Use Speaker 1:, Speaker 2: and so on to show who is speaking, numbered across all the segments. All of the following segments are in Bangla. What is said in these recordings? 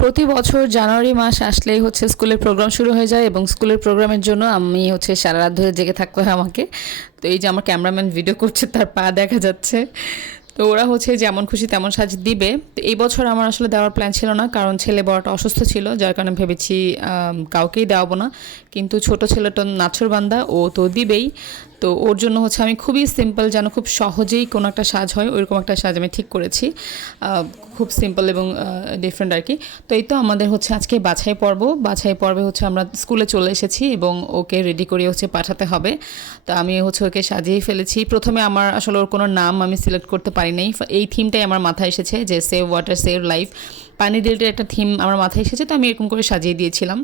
Speaker 1: প্রতি বছর জানুয়ারি মাস আসলেই হচ্ছে স্কুলের প্রোগ্রাম শুরু হয়ে যায় এবং স্কুলের প্রোগ্রামের জন্য আমি হচ্ছে সারা রাত ধরে জেগে থাকতে হয় আমাকে। তো এই যে আমার ক্যামেরাম্যান ভিডিও করছে, তার পা দেখা যাচ্ছে। তো ওরা হচ্ছে যেমন খুশি তেমন সাজ দিবে। তো এই বছর আমার আসলে দেওয়ার প্ল্যান ছিল না, কারণ ছেলে বড়টা অসুস্থ ছিল, যার কারণে ভেবেছি কাউকেই দেওয়াবো না। কিন্তু ছোট ছেলেটা নাছর বান্দা ও তো দিবেই। তো ওর জন্য হচ্ছে আমি খুবই সিম্পল যেন খুব সহজেই কোনো একটা সাজ হয়, ওইরকম একটা সাজ আমি ঠিক করেছি। খুব সিম্পল এবং ডিফারেন্ট আর কি। তো এই তো আমাদের হচ্ছে আজকে বাছাই পর্ব। বাছাই পর্বে হচ্ছে আমরা স্কুলে চলে এসেছি এবং ওকে রেডি করে হচ্ছে পাঠাতে হবে। তো আমি হচ্ছে ওকে সাজিয়ে ফেলেছি। প্রথমে আমার আসলে ওর কোনো নাম আমি সিলেক্ট করতে পারি নাই। এই থিমটাই আমার মাথায় এসেছে যে সেভ ওয়াটার সেভ লাইফ পানি রিলেটেড একটা থিম আমার মাথায় এসেছে, তো আমি এরকম করে সাজিয়ে দিয়েছিলাম।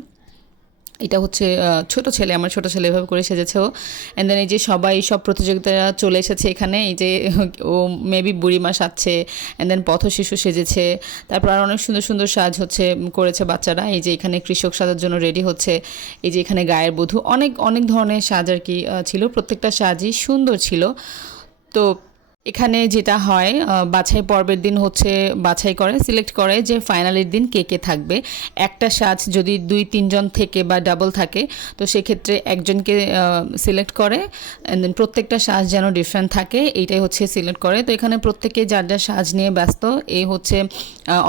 Speaker 1: এটা হচ্ছে ছোট ছেলে, আমার ছোট ছেলে এভাবে করে সেজেছে ও। অ্যান্ড দেন এই যে সবাই, সব প্রতিযোগিতা চলে এসেছে এখানে, এই যে ও মেবি বুড়ি বুড়িমা সাজছে অ্যান্ড দেন পথ শিশু সেজেছে। তারপর আর অনেক সুন্দর সুন্দর সাজ হচ্ছে, করেছে বাচ্চারা। এই যে এখানে কৃষক সাজার জন্য রেডি হচ্ছে, এই যে এখানে গায়ের বধূ। অনেক অনেক ধরনের সাজ আর কি ছিল। প্রত্যেকটা সাজই সুন্দর ছিল। তো এখানে যেটা হয় বাছাই পর্বের দিন হচ্ছে বাছাই করে সিলেক্ট করে যে ফাইনালের দিন কে কে থাকবে। একটা সাজ যদি দুই, তিনজন থেকে বা ডাবল থাকে, তো সেক্ষেত্রে একজনকে সিলেক্ট করে দেন প্রত্যেকটা সাজ যেন ডিফারেন্ট থাকে, এইটাই হচ্ছে সিলেক্ট করে। তো এখানে প্রত্যেকে যার যার সাজ নিয়ে ব্যস্ত, এই হচ্ছে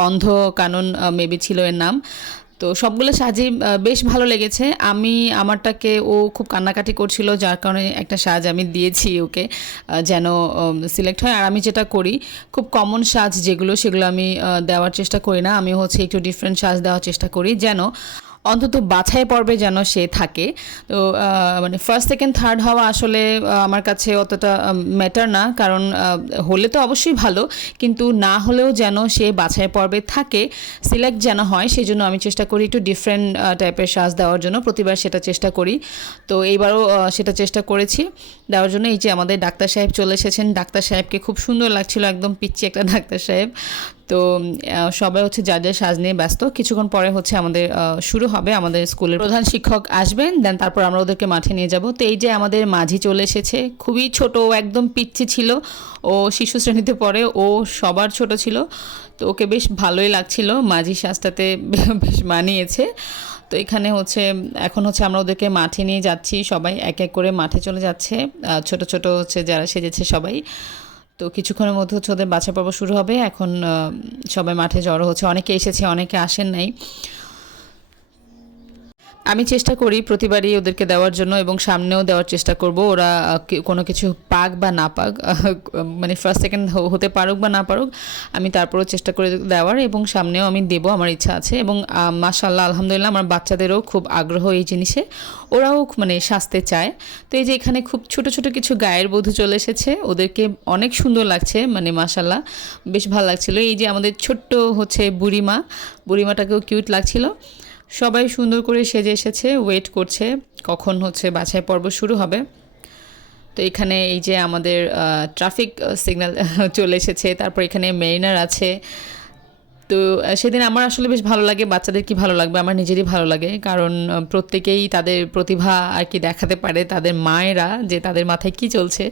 Speaker 1: অন্ধ কানন মেবি ছিল এর নাম। তো সবগুলো সাজি বেশ ভালো লেগেছে। আমি, আমারটাকে ও খুব কান্নাকাটি করছিল, যার কারণে একটা সাজ আমি দিয়েছি ওকে যেন সিলেক্ট হয়। আর আমি যেটা করি, খুব কমন সাজ যেগুলো, সেগুলো আমি দেওয়ার চেষ্টা করি না। আমি হচ্ছে একটু ডিফারেন্ট সাজ দেওয়ার চেষ্টা করি, যেন অন্তত বাছাই পর্বে যেন সে থাকে। তো মানে ফার্স্ট সেকেন্ড থার্ড হওয়া আসলে আমার কাছে অতটা ম্যাটার না। কারণ হলে তো অবশ্যই ভালো। কিন্তু না হলেও যেন সে বাছাই পর্বে থাকে সিলেক্ট যেন হয় সেই জন্য আমি চেষ্টা করি একটু ডিফারেন্ট টাইপের সাজ দেওয়ার জন্য। প্রতিবার সেটা চেষ্টা করি। তো এইবারও সেটা চেষ্টা করেছি দেওয়ার জন্য। এই যে আমাদের ডাক্তার সাহেব চলে এসেছেন। ডাক্তার সাহেবকে খুব সুন্দর লাগছিল। একদম পিচ্ছি একটা ডাক্তার সাহেব। তো সবাই হচ্ছে যার যার সাজ নিয়ে ব্যস্ত। কিছুক্ষণ পরে হচ্ছে আমাদের শুরু হবে আমাদের স্কুলের প্রধান শিক্ষক আসবেন, দেন তারপর আমরা ওদেরকে মাঠে নিয়ে যাব। তো এই যে আমাদের মাঝি চলে এসেছে, খুবই ছোট একদম পিচ্ছি ছিল, ও শিশু শ্রেণীতে পড়ে, ও সবার ছোট ছিল। তো ওকে বেশ ভালোই লাগছিল, মাঝি সাজটাতে বেশ মানিয়েছে। তো এখানে হচ্ছে, এখন হচ্ছে আমরা ওদেরকে মাঠে নিয়ে যাচ্ছি, সবাই এক এক করে মাঠে চলে যাচ্ছে। ছোট ছোট হচ্ছে যারা সেজেছে সবাই। তো কিছুক্ষণের মধ্যে হচ্ছে ওদের বাছা পর্ব শুরু হবে। এখন সবাই মাঠে জড়ো হচ্ছে। অনেকে এসেছে, অনেকে আসেন নাই। আমি চেষ্টা করি প্রতিবারই ওদেরকে দেওয়ার জন্য এবং সামনেও দেওয়ার চেষ্টা করব। ওরা কোনো কিছু পাক বা না পাক মানে ফার্স্ট সেকেন্ড হতে পারুক বা না পারুক, আমি তারপরেও চেষ্টা করে দেওয়ার এবং সামনেও আমি দেব আমার ইচ্ছা আছে এবং মাশাল্লাহ আলহামদুলিল্লাহ আমার বাচ্চাদেরও খুব আগ্রহ এই জিনিসে। ওরাও মানে সাজতে চায়। তো এই যে এখানে খুব ছোট ছোট কিছু গায়ের বধূ চলে এসেছে, ওদেরকে অনেক সুন্দর লাগছে মানে মাশাল্লাহ বেশ ভালো লাগছিল। এই যে আমাদের ছোট্ট হচ্ছে বুড়িমা, বুড়িমাটাকেও কিউট লাগছিল। সবাই সুন্দর করে সেজে এসেছে ওয়েট করছে, কখন হচ্ছে বাছাই পর্ব শুরু হবে। তো এখানে এই যে আমাদের ট্রাফিক সিগন্যাল চলে এসেছে, তারপর এখানে মেরিনার আছে তো সেদিন আমার আসলে বেশ ভালো লাগে, বাচ্চাদের কি ভালো লাগবে আমার নিজেরই ভালো লাগে। কারণ প্রত্যেকেই তাদের প্রতিভা আর কি দেখাতে পারে তাদের মায়েরা যে তাদের মাথায় কি চলছে।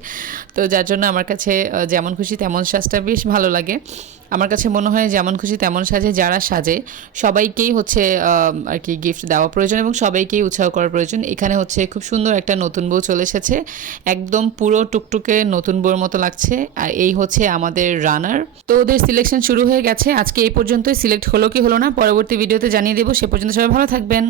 Speaker 1: তো যার জন্য আমার কাছে যেমন খুশি তেমন সাজটা বেশ ভালো লাগে। আমার কাছে মনে হয় যেমন খুশি তেমন সাজে, যারা সাজে সবাইকেই হচ্ছে আর কি গিফট দেওয়া প্রয়োজন এবং সবাইকেই উৎসাহ করা প্রয়োজন। এখানে হচ্ছে খুব সুন্দর একটা নতুন বউ চলে এসেছে। একদম পুরো টুকটুকে নতুন বউর মতো লাগছে। আর এই হচ্ছে আমাদের রানার তো ওদের সিলেকশন শুরু হয়ে গেছে। আজকে এই পর্যন্তই সিলেক্ট হলো কি হলো না, পরবর্তী ভিডিওতে জানিয়ে দেবো। সে পর্যন্ত সবাই ভালো থাকবেন।